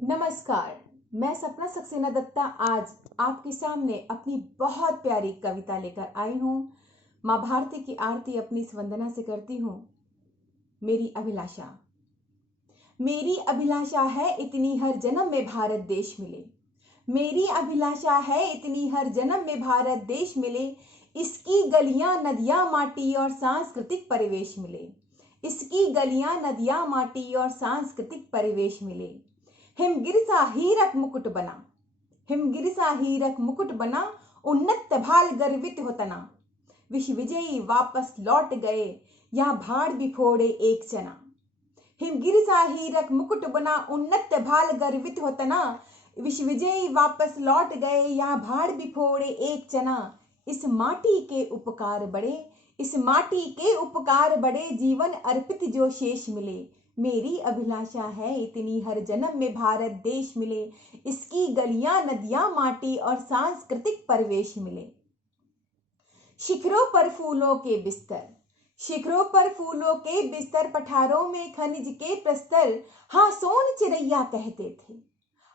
नमस्कार। मैं सपना सक्सेना दत्ता आज आपके सामने अपनी बहुत प्यारी कविता लेकर आई हूँ। माँ भारती की आरती अपनी इस वंदना से करती हूँ। मेरी अभिलाषा है इतनी हर जन्म में भारत देश मिले। मेरी अभिलाषा है इतनी हर जन्म में भारत देश मिले। इसकी गलियां नदियां माटी और सांस्कृतिक परिवेश मिले। इसकी गलियां नदियां माटी और सांस्कृतिक परिवेश मिले। हिमगिर सा हीरक मुकुट बना, हिमगिर सा हीरक मुकुट बना, उन्नत भाल गर्वित हो तना। विश्व विजयी वापस लौट गए, यहाँ भाड़ बिफोड़े एक चना। हिमगिर सा हीरक मुकुट बना, उन्नत भाल गर्वित हो तना। विश्व विजयी वापस लौट गए, यहाँ भाड़ बिफोड़े एक चना। इस माटी के उपकार बड़े, इस माटी के उपकार बड़े, जीवन अर्पित जो शेष मिले। मेरी अभिलाषा है इतनी हर जन्म में भारत देश मिले। इसकी गलियां नदियां माटी और सांस्कृतिक परिवेश मिले। शिखरों पर फूलों के बिस्तर, शिखरों पर फूलों के बिस्तर, पठारों में खनिज के प्रस्तर। हाँ सोन चिरैया कहते थे,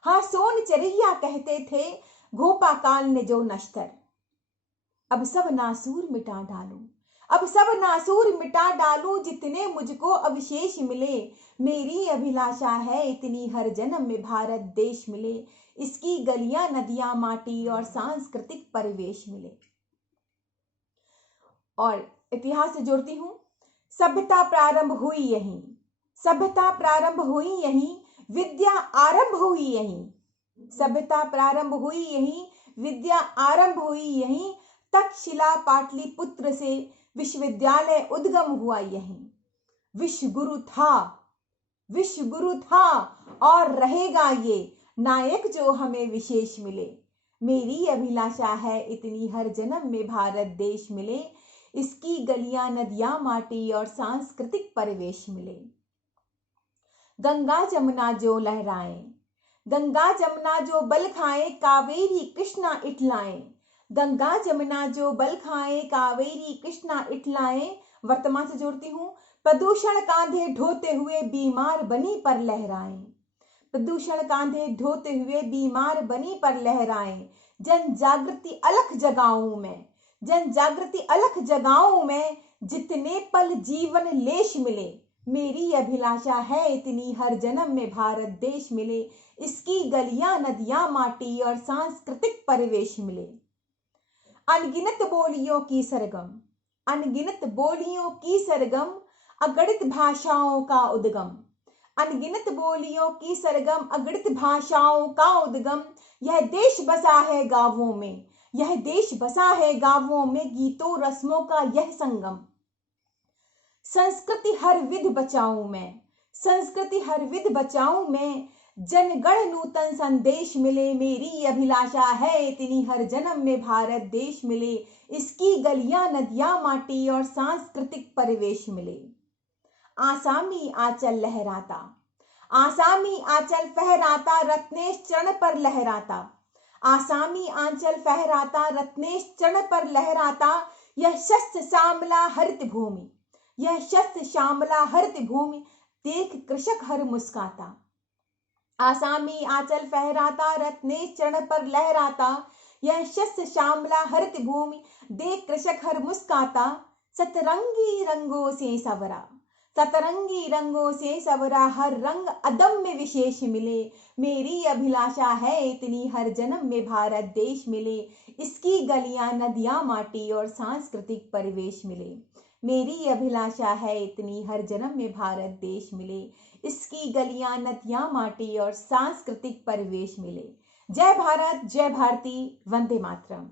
हाँ सोन चिरैया कहते थे, घोपा काल ने जो नश्तर। अब सब नासूर मिटा डालूं, अब सब नासूर मिटा डालूं, जितने मुझको अवशेष मिले। मेरी अभिलाषा है इतनी हर जन्म में भारत देश मिले। इसकी गलियां नदियां माटी और सांस्कृतिक परिवेश मिले। और इतिहास से जोड़ती हूं। सभ्यता प्रारंभ हुई यहीं, सभ्यता प्रारंभ हुई यहीं, विद्या आरंभ हुई यहीं। सभ्यता प्रारंभ हुई यहीं, विद्या आरंभ हुई यहीं। तक्षशिला पाटलिपुत्र से विश्वविद्यालय उद्गम हुआ यहीं। विश्व गुरु था, विश्व गुरु था और रहेगा ये नायक जो हमें विशेष मिले। मेरी अभिलाषा है इतनी हर जन्म में भारत देश मिले। इसकी गलियां नदियां माटी और सांस्कृतिक परिवेश मिले। गंगा जमुना जो लहराएं, गंगा जमुना जो बल खाएं, कावेरी कृष्णा इठलाएं। गंगा जमुना जो बल खाएं, कावेरी कृष्णा इठलाएं। वर्तमान से जोड़ती हूँ। प्रदूषण कांधे ढोते हुए बीमार बनी पर लहराएं, प्रदूषण कांधे ढोते हुए बीमार बनी पर लहराएं। जन जागृति अलख जगाऊं मैं, जन जागृति अलख जगाऊं मैं, जितने पल जीवन लेश मिले। मेरी अभिलाषा है इतनी हर जन्म में भारत देश मिले। इसकी गलियां नदियां माटी और सांस्कृतिक परिवेश मिले। अनगिनत बोलियों की सरगम, अनगिनत बोलियों की सरगम, अगणित भाषाओं का उद्गम। अनगिनत बोलियों की सरगम, अगणित भाषाओं का उद्गम। यह देश बसा है गांवों में, यह देश बसा है गांवों में, गीतों रस्मों का यह संगम। संस्कृति हर विध बचाऊं मैं, संस्कृति हर विध बचाऊं मैं, जनगण नूतन संदेश मिले। मेरी अभिलाषा है इतनी हर जन्म में भारत देश मिले। इसकी गलियां नदियां माटी और सांस्कृतिक परिवेश मिले। आसामी आंचल लहराता, आसामी आंचल फहराता, रत्नेश चरण पर लहराता। आसामी आंचल फहराता, रत्नेश चरण पर लहराता। यह शस्त्र श्यामला हरित भूमि, यह शस्त्र श्यामला हरित भूमि, देख कृषक हर मुस्काता। आसामी आंचल फहराता, रत्नेश चरण पर लहराता। यह शस्त्र श्यामला हरित भूमि, देख कृषक हर मुस्काता। सतरंगी रंगों से सवरा, सतरंगी रंगों से सवरा, हर रंग अदम्य विशेष मिले। मेरी अभिलाषा है इतनी हर जन्म में भारत देश मिले। इसकी गलियां नदियां माटी और सांस्कृतिक परिवेश मिले। मेरी अभिलाषा है इतनी हर जन्म में भारत देश मिले। इसकी गलियां नदियां माटी और सांस्कृतिक परिवेश मिले। जय भारत, जय भारती, वंदे मातरम।